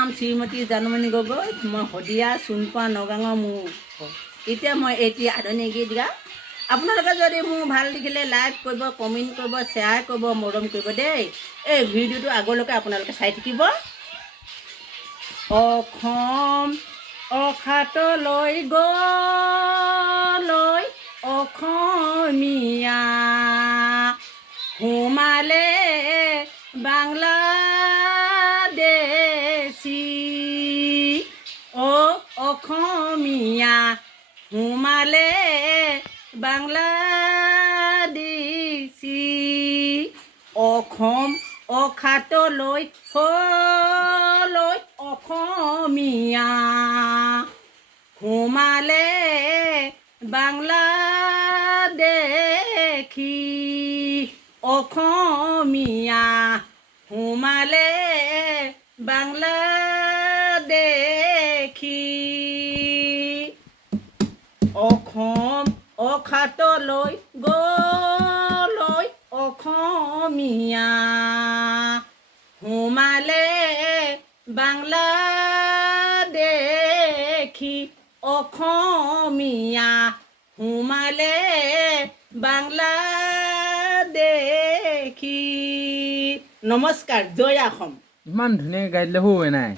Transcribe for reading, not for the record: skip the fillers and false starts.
নাম শ্ৰীমতী জানমণি গগৈ মই শদিয়া চোনপোৱা নগাঁৱৰ মোৰ এতিয়া মই এটি আধুনিক গীত গাম আপোনালোকে যদি মোৰ ভাল দেখিলে লাইক কৰিব কমেণ্ট কৰিব শ্বেয়াৰ কৰিব মৰম কৰিব দেই এই ভিডিঅ'টো আগলৈকে আপোনালোকে চাই থাকিব অসম অখাতলৈ গলৈ অসমীয়া সোমালে বাংলাদেশী অসমীয়া সোমালে বাংলাদেশী অসম অখাতলৈ হলৈ অসমীয়া সোমালে বাংলাদেশী অসমীয়া সোমালে বাংলাদেশী অসম অখাতলৈ গলৈ অসমীয়া সোমালে বাংলাদেশী অসমীয়া সোমালে বাংলাদেশী নমস্কাৰ জয় অসম ইমান ধুনীয়াকৈ গাই দিলে নাই